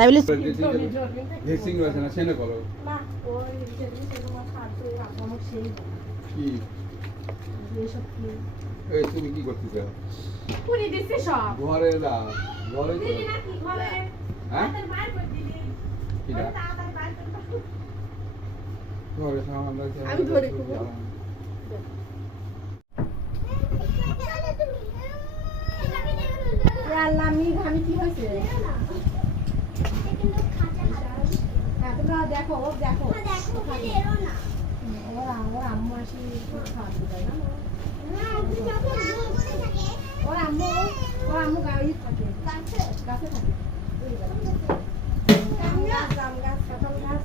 তাই বলে ড্রেসিং রয়েছে না সেনে করো না ওই যেদিন তোমার খাদ্য আমার সেই কি এসব কি এই তুমি কি করতেছো পুরি দিছে সব ঘরে না ঘরে তো দিদি না কি ঘরে হ্যাঁ তার বাইর করে দিদি কি না তাড়াতাড়ি বাইর করে দাও। ঘরে সামান রাখতে আমি ধরে খুব। আল্লাহ আমি কি হয়েছে হ্যাঁ তোমরা দেখো দেখো ওর আম্মু আসি খাওয়াতে যায় না ওর আম্মু গাড়ি থাকে গাছে থাকে জাম গাছ কাঁঠাল গাছ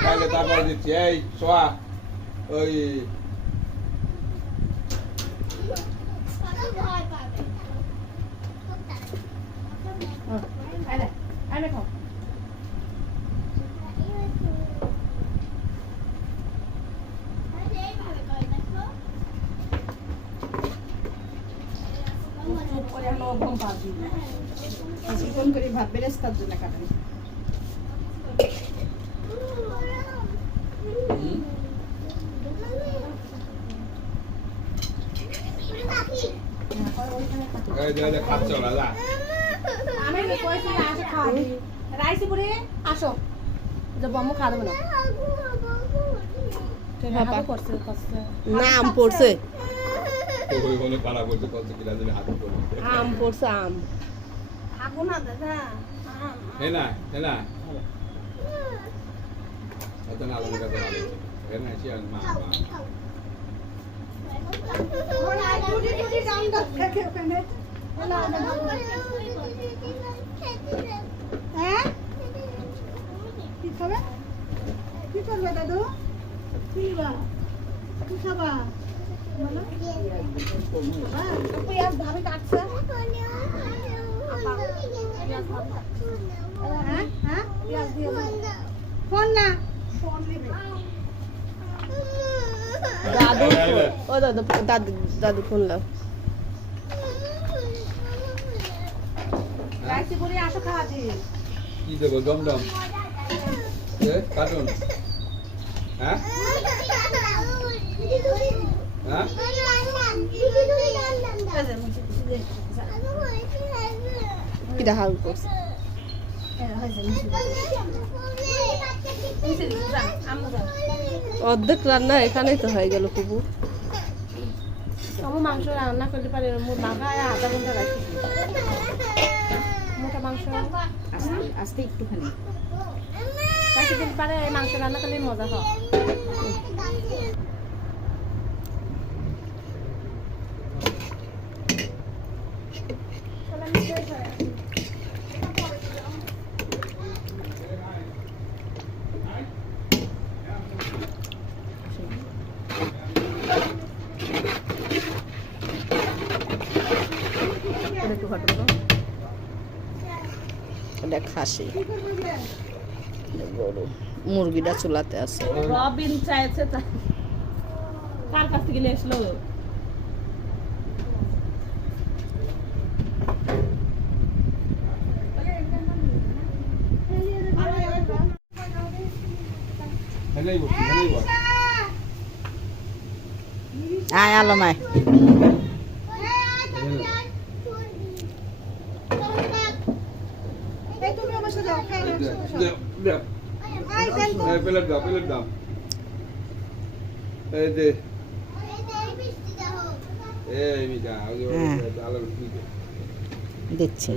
খাইলে তারপর দিচ্ছি এই সোয়া ওই দেখো চিকন করে ভাত বেরেস্তার জন্য কাটাই এই যে খাচ্ছ না যা আমি কইছি আসো খাওয়া দিই রাইসি পুরি আসো যে বম্মু খাওয়া দেবো না করছে নাম পড়ছে ওই বলে পাড়া করতে কত কিলা দিলে হাত করে আম পড়ছে আম থাকো না দাদা হ্যাঁ না অত না লাগা তো ভালো হ্যাঁ না চিয়ান মা কি করবে দাদু কি খাবা ভাবে কাটছে ফোন না দাদু ও দাদু দাদু দাদু ফোন লাও রাইসি করে আসো খাওয়া দিই কি দেবো দমদম কার্টুন হ্যাঁ হ্যাঁ কি দেখা করছে অর্ধেক রান্না এখানেই তো হয়ে গেল কুবু আমার মাংস রান্না করতে পারে মাখায় আধা ঘন্টা রাখি মোটা মাংস আজকে একটুখানি রাখি দিতে পারে মাংস রান্না করলে মজা হয় একটু ঘটনা এটা খাসি গরু মুরগিটা চুলাতে আছে রবিন চাইছে কার কাছ থেকে নিয়ে আসলো আয় আলমায় প্লেট দাও এই যে এই মিটা আলো দিচ্ছে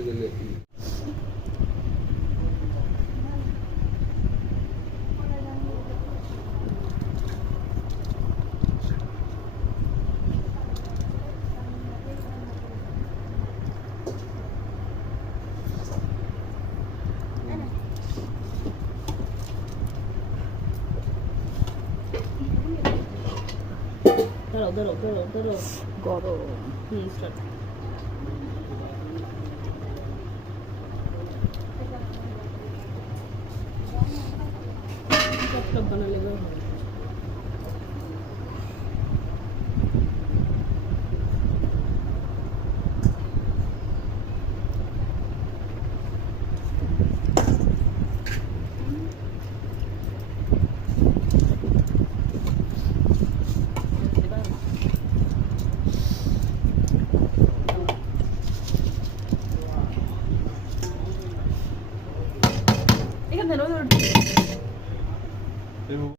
ধরো ধরো ধরো গরম। স্টার্ট বানালে হবে